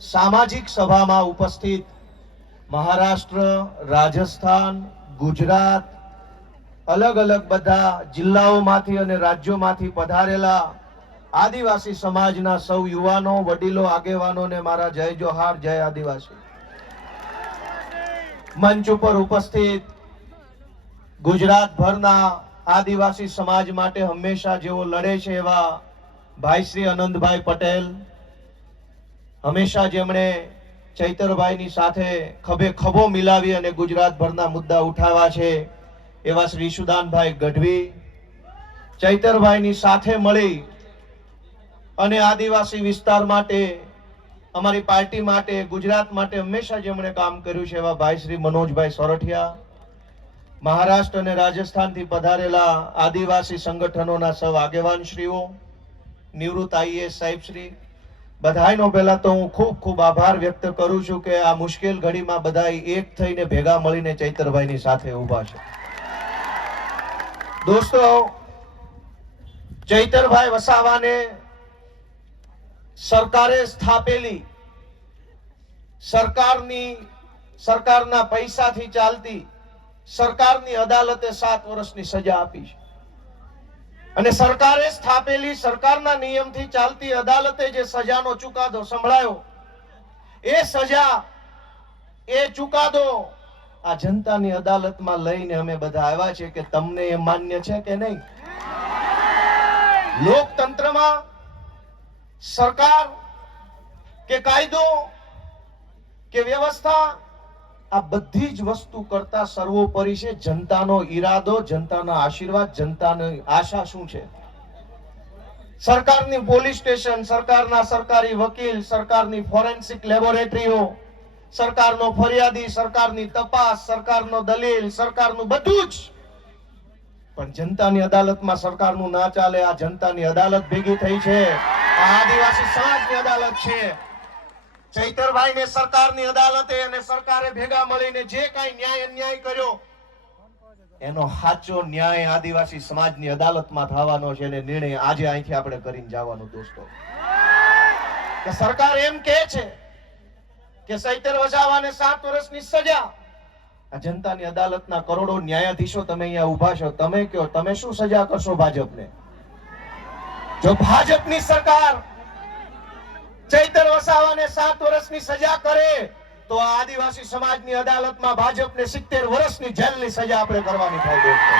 સામાજિક સભામાં ઉપસ્થિત મહારાષ્ટ્ર, રાજસ્થાન, ગુજરાત, અલગ અલગ બધા જિલ્લાઓમાંથી અને રાજ્યોમાંથી પધારેલા આદિવાસી સમાજના સૌ યુવાનો, વડીલો, આગેવાનોને મારા જય જોહાર, જય આદિવાસી. મંચ ઉપર ઉપસ્થિત ગુજરાતભરના આદિવાસી સમાજ માટે હંમેશા જેઓ લડે છે એવા ભાઈ શ્રી આનંદભાઈ પટેલ, હંમેશા જેમણે ચૈતરભાઈની સાથે ખભે ખભો મિલાવી અને ગુજરાતભરના મુદ્દા ઉઠાવ્યા છે એવા શ્રી ઈશુદાનભાઈ ગઢવી, ચૈતરભાઈની સાથે મળી અને આદિવાસી વિસ્તાર માટે, અમારી પાર્ટી માટે, ગુજરાત માટે હંમેશા જેમણે કામ કર્યું છે એવા ભાઈ શ્રી મનોજભાઈ સોરઠિયા, મહારાષ્ટ્ર અને રાજસ્થાનથી પધારેલા આદિવાસી સંગઠનોના સૌ આગેવાનશ્રીઓ, નિવૃત્ત આઈએએસ સાહેબશ્રી, બધાયનો પહેલા તો હું ખૂબ ખૂબ આભાર વ્યક્ત કરું છું કે આ મુશ્કેલ ઘડીમાં બધાય એક થઈને ભેગા મળીને ચૈતરભાઈની સાથે ઊભા છે. દોસ્તો, ચૈતરભાઈ વસાવાને સરકારે સ્થાપેલી સરકારના પૈસાથી ચાલતી સરકારની અદાલતે 7 વર્ષની સજા આપી છે અને સરકારે સ્થાપેલી સરકારના નિયમથી ચાલતી અદાલતે જે સજાનો ચુકાદો સંભળાયો, એ સજા, એ ચુકાદો આ જનતાની અદાલતમાં લઈને અમે બધા આવ્યા છે કે તમને એ માન્ય છે કે નહીં. લોકતંત્રમાં સરકાર કે કાયદો કે વ્યવસ્થા, આ બધી જ વસ્તુ કરતા સર્વોપરી છે જનતાનો ઈરાદો, જનતાના આશીર્વાદ, જનતાની આશા શું છે. સરકારની પોલીસ સ્ટેશન, સરકારના સરકારી વકીલ, સરકારની ફોરેન્સિક લેબોરેટરીઓ, સરકારનો ફરિયાદી, સરકારની તપાસ, સરકારનો દલીલ, સરકારનું બધું જ, પણ જનતાની અદાલતમાં સરકારનું ના ચાલે. આ જનતાની અદાલત ભેગી થઈ છે, આ આદિવાસી સમાજની અદાલત છે. ચૈતરભાઈને સરકારની અદાલતે અને સરકારે ભેગા મળીને જે કાંઈ ન્યાય અન્યાય કર્યો, એનો સાચો ન્યાય આદિવાસી સમાજની અદાલતમાં થવાનો છે અને નિર્ણય આજે અહીંથી આપણે કરીને જવાનું. દોસ્તો, કે સરકાર એમ કહે છે કે ચૈતર વસાવાને 7 વર્ષની સજા, આ જનતાની અદાલતના કરોડો ન્યાયાધીશો તમે અહીંયા ઉભા છો, તમે કયો તમે શું સજા કરશો ભાજપને? જો ભાજપની સરકાર ચૈતર વસાવાને 7 વર્ષની સજા કરે તો આ આદિવાસી સમાજની અદાલતમાં ભાજપને 70 વર્ષની જેલની સજા આપણે કરવાની થાય. દોસ્તો,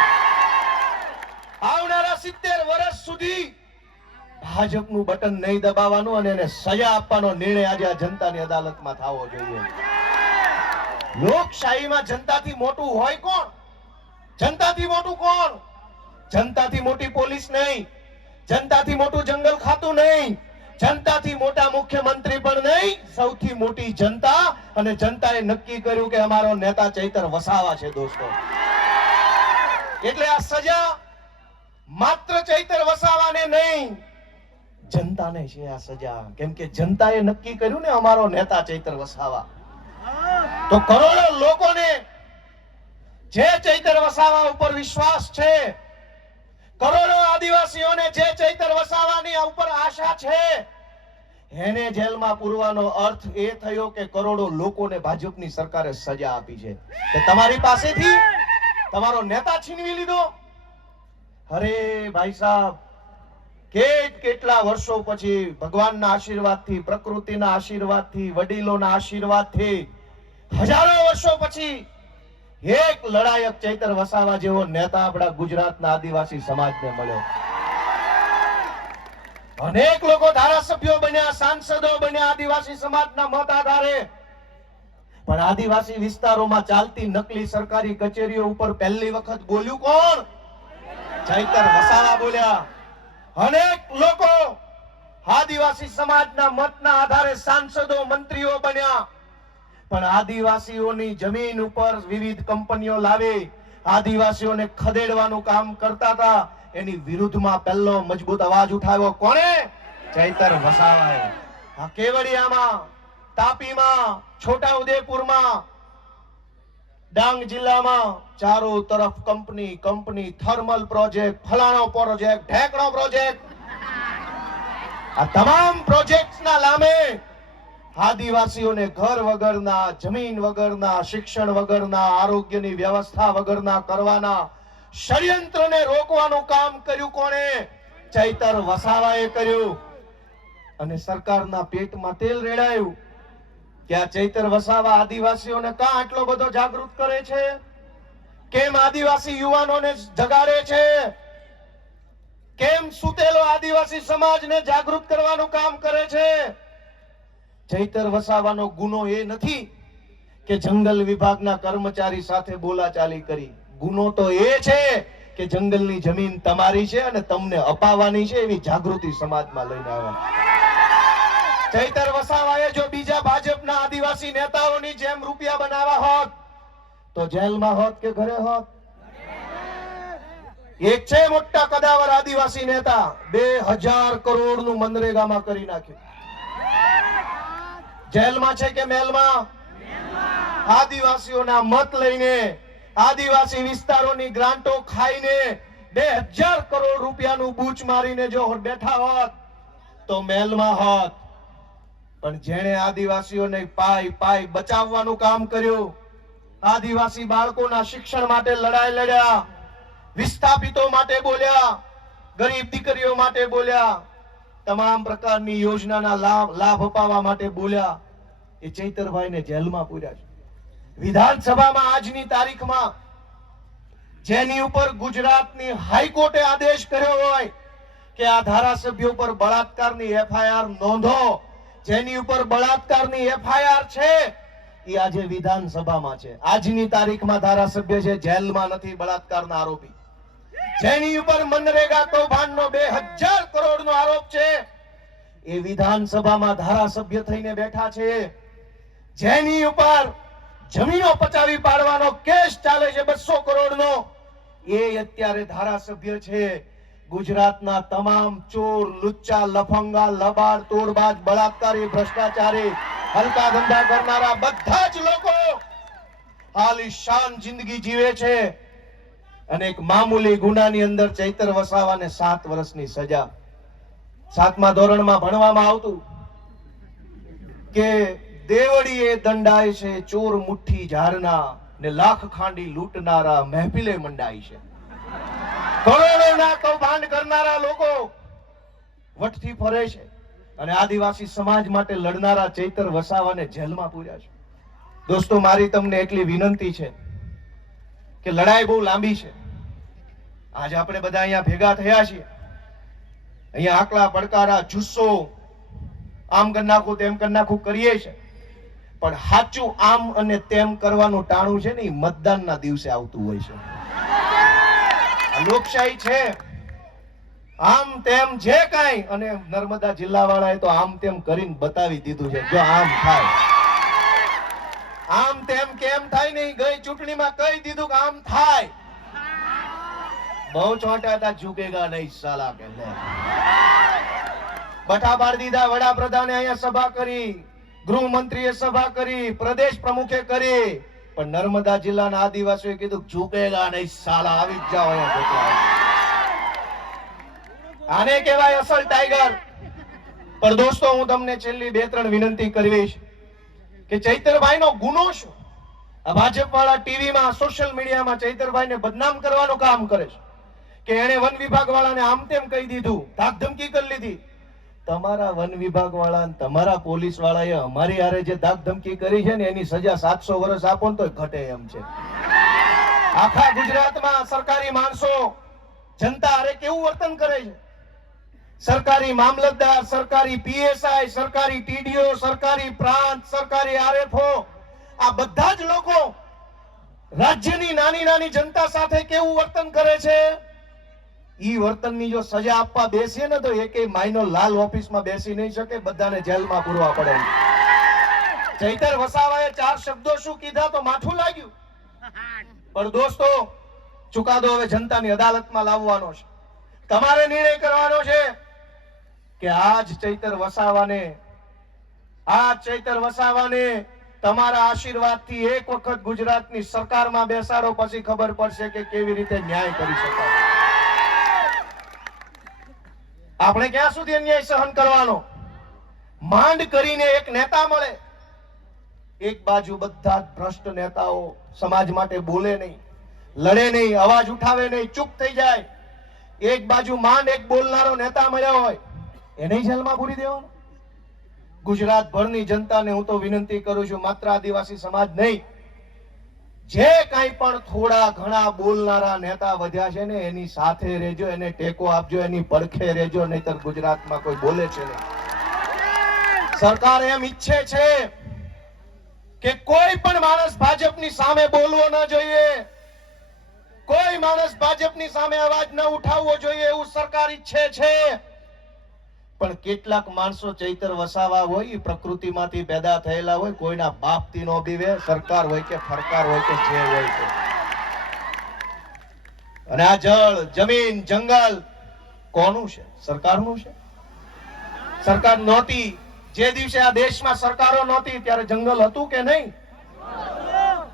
આવનારા 70 વર્ષ સુધી ભાજપનું બટન નહીં દબાવવાનું અને એને સજા આપવાનો નિર્ણય આજે આ જનતાની અદાલતમાં થવો જોઈએ. લોકશાહીમાં જનતાથી મોટું હોય કોણ? જનતાથી મોટું કોણ? જનતાથી મોટી પોલીસ નહીં, જનતાથી મોટું જંગલ ખાતું નહીં, જનતાથી મોટા મુખ્યમંત્રી પણ નહીં, સૌથી મોટી જનતા. અને જનતાએ નક્કી કર્યું કે અમારો નેતા ચૈતર વસાવા છે. દોસ્તો, એટલે આ સજા માત્ર ચૈતર વસાવાને નહીં, જનતાને છે આ સજા. કેમ કે જનતાએ નક્કી કર્યું ને અમારો નેતા ચૈતર વસાવા. તો કરોડો લોકોને જે ચૈતર વસાવા ઉપર વિશ્વાસ છે, કરોડો આદિવાસીઓને જે ચૈતર વસાવાની ઉપર આશા છે, એને જેલમાં પૂરવાનો અર્થ એ થયો કે કરોડો લોકોને ભાજપની સરકારે સજા આપી છે કે તમારી પાસેથી તમારો નેતા છીનવી લીધો. અરે ભાઈ સાહેબ, કેટલા વર્ષો પછી ભગવાનના આશીર્વાદથી, પ્રકૃતિના આશીર્વાદથી, વડીલોના આશીર્વાદથી, હજારો વર્ષો પછી એક લડાયક ચૈતર વસાવા જેવો નેતા આપણા ગુજરાતના આદિવાસી સમાજને મળ્યો. અનેક લોકો ધારાસભ્યો બન્યા, સાંસદો બન્યા આદિવાસી સમાજના મત આધારે, પણ આદિવાસી વિસ્તારોમાં ચાલતી નકલી સરકારી કચેરીઓ ઉપર પહેલી વખત બોલ્યું કોણ? ચૈતર વસાવા બોલ્યા. અનેક લોકો આદિવાસી સમાજના મતના આધારે સાંસદો, મંત્રીઓ બન્યા, પણ આદિવાસીઓની જમીન ઉપર વિવિધ કંપનીઓ લાવી આદિવાસીઓને ખદેડવાનું કામ કરતા હતા. એની વિરુદ્ધમાં પહેલો મજબૂત અવાજ ઉઠાવ્યો કોણે? ચૈતર વસાવાએ. આ કેવડિયામાં, તાપીમાં, છોટાઉદેપુરમાં, ડાંગ જિલ્લામાં ચારો તરફ કંપની, થર્મલ પ્રોજેક્ટ, ફલાણો પ્રોજેક્ટ, ઢેકણો પ્રોજેક્ટ, આ તમામ પ્રોજેક્ટ્સના નામે આદિવાસીઓને ઘર વગરના, જમીન વગરના, શિક્ષણ વગરના, આરોગ્યની વ્યવસ્થા વગરના કરવાના ષડયંત્રને રોકવાનું કામ કર્યું કોણે? ચૈતર વસાવાએ કર્યું. અને સરકારના પેટમાં તેલ રેડાયું કે આ ચૈતર વસાવા આદિવાસીઓને કાં આટલો બધો જાગૃત કરે છે? કેમ આદિવાસી યુવાનોને જગાડે છે? કેમ સુતેલો આદિવાસી સમાજને જાગૃત કરવાનું કામ કરે છે? ચૈતર વસાવાનો ગુનો એ નથી કે જંગલ વિભાગના કર્મચારી સાથે બોલાચાલી કરી. ગુનો તો એ છે કે જંગલની જમીન તમારી છે અને તમને અપાવવાની છે એવી જાગૃતિ સમાજમાં લઈને આવ્યા. ચૈતર વસાવાએ જો બીજા ભાજપના આદિવાસી નેતાઓની જેમ રૂપિયા બનાવ્યા હોત તો જેલમાં હોત કે ઘરે હોત? એક છે મોટા કદાવર આદિવાસી નેતા, 2000 કરોડનું મનરેગામાં કરી નાખ્યું. જેલમાં છે કે મેલમાં? આદિવાસીઓના મત લઈને, આદિવાસી વિસ્તારોની ગ્રાન્ટો ખાઈને 2000 કરોડ રૂપિયાનું બૂચ મારીને જો બેઠા હોત તો મેલમાં હોત. પણ જેણે આદિવાસીઓને પાય બચાવવાનું કામ કર્યું, આદિવાસી બાળકોના શિક્ષણ માટે લડાઈ લડ્યા, વિસ્થાપિતો માટે બોલ્યા, ગરીબ દીકરીઓ માટે બોલ્યા, તમામ પ્રકારની યોજનાના લાભ અપાવવા માટે બોલ્યા, એ ચૈતરભાઈને જેલમાં પૂર્યા છે. વિધાનસભામાં આજની તારીખમાં જેની ઉપર ગુજરાતની હાઈકોર્ટે આદેશ કર્યો હોય કે આ ધારાસભ્યો પર બળાત્કારની એફઆઈઆર નોંધો, જેની ઉપર બળાત્કારની એફઆઈઆર છે એ આજે વિધાનસભામાં છે. આજની તારીખમાં ધારાસભ્ય છે, જેલમાં નથી, બળાત્કારના આરોપી. જેની ઉપર મનરેગા કૌભાંડનો 2000 કરોડનો આરોપ છે એ વિધાનસભામાં ધારાસભ્ય થઈને બેઠા છે. જેની ઉપર જમીનો પચાવી પાડવાનો કેસ ચાલે છે 200 કરોડનો, એ અત્યારે ધારાસભ્ય છે. ગુજરાતના તમામ ચોર, લુચ્ચા, લફંગા, લબાડ, તોડબાજ, બળાત્કારી, ભ્રષ્ટાચારી, હલકા ધંધા કરનારા બધા જ લોકો આલીશાન જિંદગી જીવે છે. અને એક મામૂલી ગુનાની અંદર ચૈતર વસાવાને 7 વર્ષની સજા. 7મા ધોરણમાં ભણવામાં આવતું કે દેવડીએ દંડાય છે ચોર મુઠ્ઠી ઝારના, ને લાખ ખાંડી લૂંટનારા મહેફિલે મંડાય છે. કરોડોના કૌભાંડ કરનારા લોકો વટથી ફરે છે અને આદિવાસી સમાજ માટે લડનારા ચૈતર વસાવાને જેલમાં પૂર્યા છે. દોસ્તો, મારી તમને એટલી વિનંતી છે કે લડાઈ બહુ લાંબી છે. આજે આપણે બધા અહીંયા ભેગા થયા છીએ, અહીંયા આકલા પડકારા, જુસ્સો, આમ કરી નાખું તેમ કરી નાખું કરીએ છે. પણ સાચું આમ અને તેમ કરવાનું ટાણું છે ને એ મતદાનના દિવસે આવતું હોય છે. લોકશાહી છે, આમ તેમ જે કાંઈ, અને નર્મદા જિલ્લા વાળાએ તો આમ તેમ કરીને બતાવી દીધું છે. જો આમ થાય, આમ તેમ કેમ થાય નહીં, ગઈ ચૂંટણીમાં કહી દીધું કે આમ થાય. બહુ ચોંટ્યા હતા, ઝૂકેગા નહીં સાલા કે બઠા પાડી દીધા. વડાપ્રધાને અહીંયા સભા કરી, ગૃહમંત્રીએ સભા કરી, પ્રદેશ પ્રમુખે કરી, પણ નર્મદા જિલ્લાના આદિવાસીઓએ કીધું ઝૂકેગા નહીં સાલા, આવી જ જાઓ અહીંયા. આને કહેવાય અસલ ટાઈગર. પણ દોસ્તો, હું તમને છેલ્લી 2-3 વિનંતી કરવીશ કે ચૈતરભાઈનો ગુનો શું? આ ભાજપ વાળા ટીવીમાં, સોશિયલ મીડિયામાં ચૈતરભાઈને બદનામ કરવાનું કામ કરે છે કે એને વન વિભાગ વાળાને આમ તેમ કહી દીધું, ધાક ધમકી કરી લીધી. તમારા વન વિભાગ વાળા, તમારા પોલીસ વાળાએ અમારી હારે જે ધાક ધમકી કરી છે ને એની સજા 700 વર્ષ આપો ને તો ઘટે એમ છે. આખા ગુજરાતમાં સરકારી માણસો જનતા હારે કેવું વર્તન કરે છે? સરકારી મામલતદાર, સરકારી પીએસઆઈ, સરકારી ટીડીઓ, સરકારી પ્રાંત, સરકારી આરએફઓ, આ બધા જ લોકો રાજ્યની નાની નાની જનતા સાથે કેવું વર્તન કરે છે? ઈ વર્તનની જો સજા આપવા બેસીએ ને તો એકેય માયનો લાલ ઓફિસમાં બેસી નહીં શકે, બધાને જેલમાં પૂરવા પડે. ચૈતર વસાવાએ 4 શબ્દો શું કીધા તો માથું લાગ્યું. પણ દોસ્તો, ચુકાદો હવે જનતાની અદાલતમાં લાવવાનો છે. તમારે નિર્ણય કરવાનો છે કે આજ ચૈતર વસાવાને તમારા આશીર્વાદથી એક વખત ગુજરાતની સરકારમાં બેસાડો, પછી ખબર પડશે કે કેવી રીતે ન્યાય કરી શકાય. આપણે ક્યાં સુધી અન્યાય સહન કરવાનો? માંડ કરીને એક નેતા મળે. એક બાજુ બધા જ ભ્રષ્ટ નેતાઓ સમાજ માટે બોલે નહીં, લડે નહીં, અવાજ ઉઠાવે નહીં, ચૂપ થઈ જાય. એક બાજુ માંડ એક બોલનારો નેતા મળ્યો હોય, એને જેલમાં પૂરી દેવાનો. ગુજરાત ભરની જનતાને હું તો વિનંતી કરું છું, માત્ર આદિવાસી સમાજ નહીં, જે કાંઈ પણ થોડા ઘણા બોલનારા નેતા વધ્યા છે ને એની સાથે રહેજો, એને ટેકો આપજો, એની પડખે રહેજો, નહીતર ગુજરાતમાં કોઈ બોલે છે નહીં. સરકાર એમ ઈચ્છે છે કે કોઈ પણ માણસ ભાજપની સામે બોલવો ન જોઈએ, કોઈ માણસ ભાજપની સામે અવાજ ન ઉઠાવવો જોઈએ, એવું સરકાર ઈચ્છે છે. પણ કેટલાક માણસો ચૈતર વસાવા હોય, એ પ્રકૃતિમાંથી પેદા થયેલા હોય, કોઈના બાપથી નો બીવે, સરકાર હોય કે ફરકાર હોય કે જે હોય તે. અને આ જળ, જમીન, જંગલ કોનું છે? સરકારનું છે. સરકાર નહોતી, જે દિવસે આ દેશમાં સરકારો નહોતી ત્યારે જંગલ હતું કે નહીં?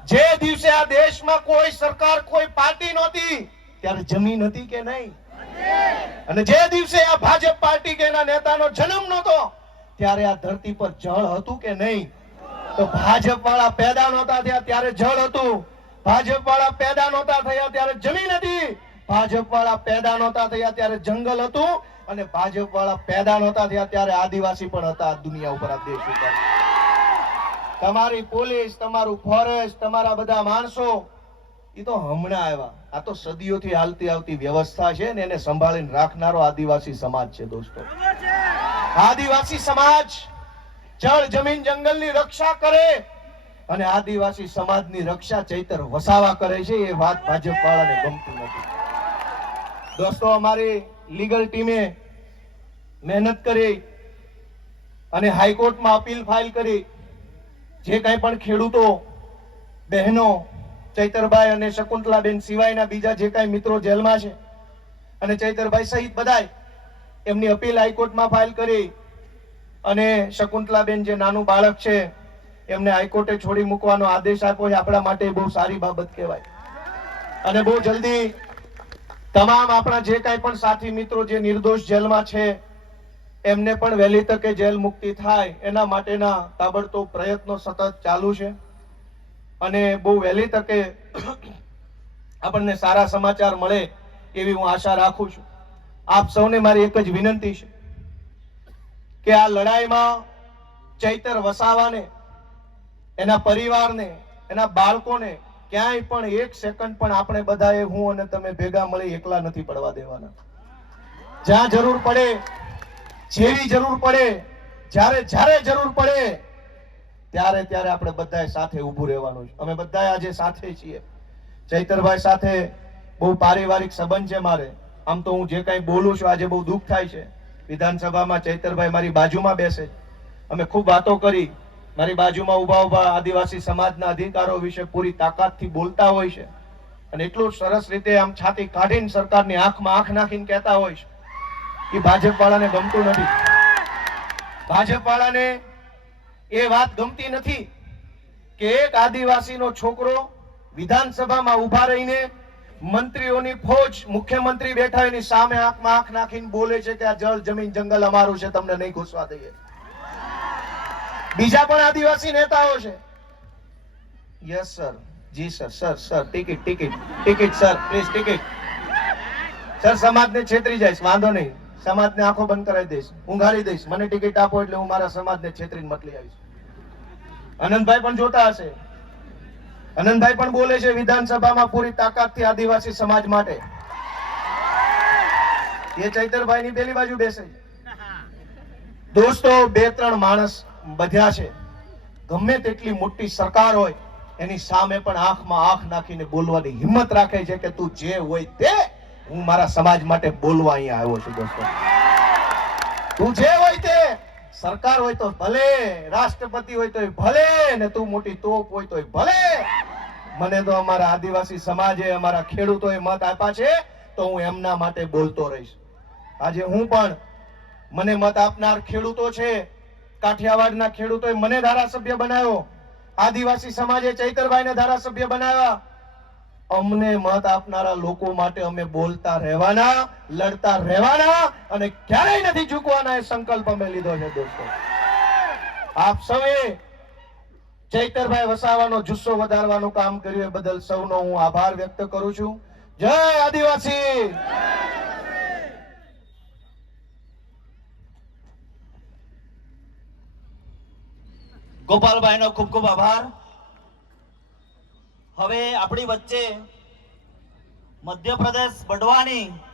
જે દિવસે આ દેશમાં કોઈ સરકાર, કોઈ પાર્ટી નહોતી ત્યારે જમીન હતી કે નહીં? અને જે દિવસે આ ભાજપ પાર્ટી કે એના નેતાનો જન્મ નહોતો ત્યારે આ ધરતી પર જળ હતું કે નહીં? તો ભાજપ વાળા પેદા નહોતા થયા ત્યારે જળ હતું, ભાજપ વાળા પેદા નહોતા થયા ત્યારે જમીન હતી, ભાજપ વાળા પેદા નહોતા થયા ત્યારે જંગલ હતું, અને ભાજપ વાળા પેદા નહોતા થયા ત્યારે આદિવાસી પણ હતા આ દુનિયા ઉપર, આ દેશ ઉપર. તમારી પોલીસ, તમારું ફોરેસ્ટ, તમારા બધા માણસો એ તો હમણાં આવ્યા. આ તો સદીઓથી હાલતી આવતી વ્યવસ્થા છે ને એને સંભાળીને રાખનારો આદિવાસી સમાજ છે દોસ્તો. આદિવાસી સમાજ જળ, જમીન, જંગલની રક્ષા કરે, અને આદિવાસી સમાજની રક્ષા ચૈતર વસાવા કરે છે. એ વાત ભાજપ વાળાને ગમતી નથી. દોસ્તો, અમારી લીગલ ટીમે મહેનત કરી અને હાઈકોર્ટમાં અપીલ ફાઇલ કરી. જે કંઈ પણ ખેડૂતો બહેનો, ચૈતરભાઈ અને શકુંતલાબેન સિવાયના બીજા જે કાંઈ મિત્રો જેલમાં છે, અને ચૈતરભાઈ સહિત બધાય, એમની અપીલ હાઈકોર્ટમાં ફાઇલ કરી. અને શકુંતલાબેન જે નાનું બાળક છે એમને હાઈકોર્ટે છોડી મૂકવાનો આદેશ આપ્યો છે. આપણા માટે બહુ સારી બાબત કહેવાય. અને બહુ જલ્દી તમામ આપણા જે કાંઈ પણ સાથી મિત્રો જે નિર્દોષ જેલમાં છે એમને પણ વહેલી તકે જેલ મુક્તિ થાય એના માટેના તાબડતોબ પ્રયત્નો સતત ચાલુ છે. અને બહુ વહેલી તકે આપણને સારા સમાચાર મળે એવી હું આશા રાખું છું. આપ સૌને મારી એક જ વિનંતી છે કે આ લડાઈમાં ચૈતર વસાવાને, એના પરિવારને, એના બાળકોને ક્યાંય પણ એક સેકન્ડ પણ આપણે બધાએ, હું અને તમે ભેગા મળી એકલા નથી પડવા દેવાના. જ્યાં જરૂર પડે, જેવી જરૂર પડે, જ્યારે જરૂર પડે ત્યારે ત્યારે આપણે બધાએ સાથે ઊભું રહેવાનું છે. અમે બધાએ આજે સાથે છીએ. ચૈતરભાઈ સાથે બહુ પારિવારિક સંબંધ છે મારે. આમ તો હું જે કાંઈ બોલું છું આજે બહુ દુઃખ થાય છે. વિધાનસભામાં ચૈતરભાઈ મારી બાજુમાં બેસે, અમે ખૂબ વાતો કરી, મારી બાજુમાં ઉભા આદિવાસી સમાજના અધિકારો વિશે પૂરી તાકાતથી બોલતા હોય છે, અને એટલું સરસ રીતે આમ છાતી કાઢીને સરકારની આંખમાં આંખ નાખીને કહેતા હોય છે. એ ભાજપ વાળાને ગમતું નથી. ભાજપ વાળાને એ વાત ગમતી નથી કે એક આદિવાસીનો છોકરો વિધાનસભામાં ઉભા રહીને મંત્રીઓની ફોજ, મુખ્યમંત્રી બેઠા એની સામે આંખમાં આંખ નાખીને બોલે છે કે આ જળ, જમીન, જંગલ અમારું છે, તમને નહીં ઘૂસવા દઈએ. બીજા પણ આદિવાસી નેતાઓ છે. Yes sir, ji sir, sir ticket sir, please ticket sir. સમાજને છેતરી જઈશ, વાંધો નહીં, સમાજને આંખો બંધ કરાવી દઈશ, ઊંઘાડી દઈશ. મને ટિકિટ આપો એટલે હું મારા સમાજને છેતરીને મતલી આવીશ. આનંદભાઈ પણ જોતા હશે, આનંદભાઈ પણ બોલે છે વિધાનસભામાં પૂરી તાકાતથી આદિવાસી સમાજ માટે. એ ચૈતરભાઈ ની પેલી બાજુ બેસે છે. દોસ્તો, 2-3 માણસ બધ્યા છે. ગમે તેટલી મોટી સરકાર હોય એની સામે પણ આંખમાં આંખ નાખીને બોલવાની હિંમત રાખે છે કે તું જે હોય તે, હું મારા સમાજ માટે બોલવા અહીંયા આવ્યો છું. દોસ્તો, તું જે હોય તે, સરકાર હોય તો ભલે, રાષ્ટ્રપતિ હોય તો ભલે, ને તું મોટી તોપ હોય તો ભલે. મને તો અમારા આદિવાસી સમાજે, અમારા ખેડૂતોએ મત આપ્યા છે તો હું એમના માટે બોલતો રહીશ. આજે હું પણ, મને મત આપનાર ખેડૂતો છે, કાઠિયાવાડના ખેડૂતોએ મને ધારાસભ્ય બનાવ્યો, આદિવાસી સમાજે ચૈતરભાઈને ધારાસભ્ય બનાવ્યા. અમને મત આપનારા લોકો માટે અમે બોલતા રહેવાના, લડતા રહેવાના, અને ક્યારેય નથી ઝૂકવાના. એ સંકલ્પ અમે લીધો છે દોસ્તો. આપ સૌએ ચૈતરભાઈ વસાવાનો જુસ્સો વધારવાનું કામ કર્યું એ બદલ સૌનો હું આભાર વ્યક્ત કરું છું. જય આદિવાસી. ગોપાલભાઈનો ખૂબ ખૂબ આભાર. હવે આપણી વચ્ચે મધ્યપ્રદેશ બઢવાની